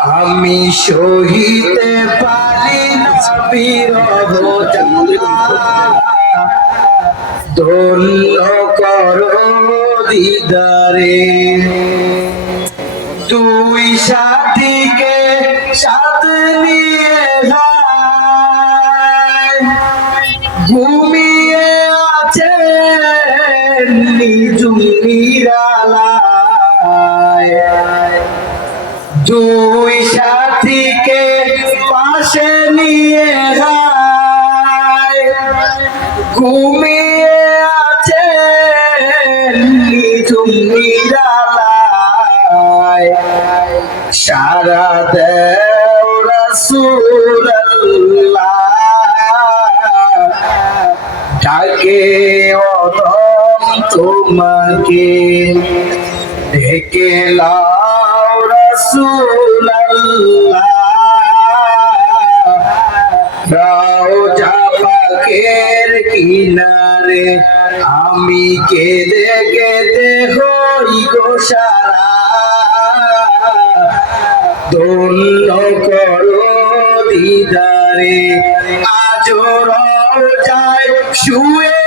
আমি সহিতে পারি না বিরহ ধন্য দিদারে। দুই সাথীকে সাথ নিয়ে ঘুমিয়ে আছে নিজুম দুই সাথীকে পাশে নিয়ে ঘুমিয়ে আছে সারা দেও রাসূলুল্লাহ। ডাকে অদম তোমাকে ডেকে লাও রাসূলুল্লাহ রওজা পাকের কিনারে, আমি কেঁদে কেঁদে হই গো সারা। দোল্ল করো দিদারে আজ রওজায় শুয়ে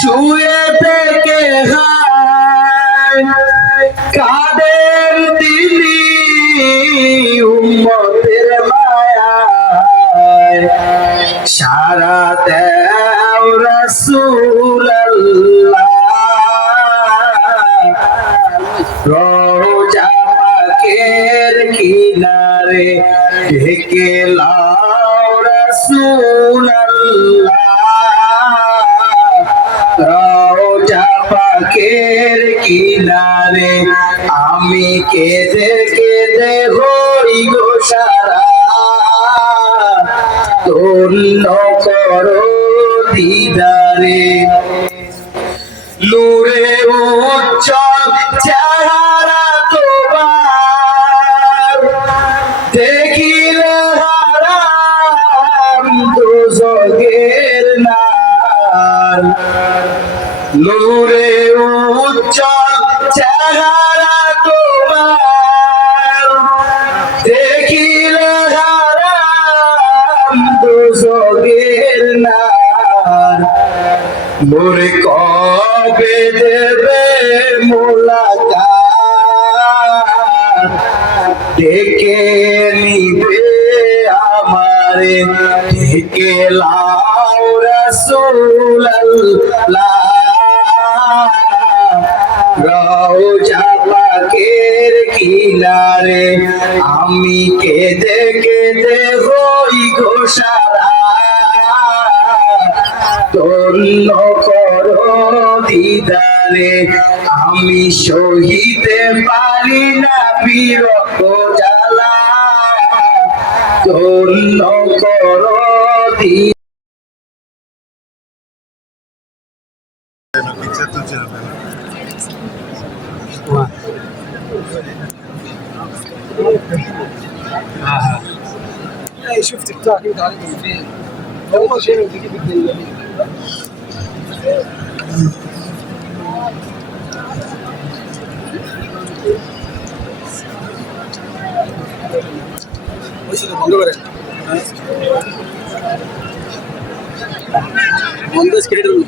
শুয়ে থেকে কাদের তিনি উম্মতের মায়ায়? সারা দেও রাসূলুল্লাহ। রোজা পাকের কিনারে ঢেকে লাও রাসূলুল্লাহ। পাকের কিনারে আমি কেঁদে কেঁদে হই গো সারা। ধন্য করো দিদারে। নূরে উজ্জ্বল চেহারা তোমার। দেখিলে হারাম দুজগের নার নূরে মোরে কবে দেবে মোলাকাত? ডেকে নিবে আমারে ডেকে লাও রওজা পাকের কিনারে আমি কেঁদে কেঁদে হই গো সারা। করো দিদারে আমি সহিতে পারি না বিরক্ত জ্বালা। ধন্য করো দি آه. اي شوف تيك توك فين اول شيء تجيب الدنيا ಒಂದು ಸ್ಕ್ರೀನ್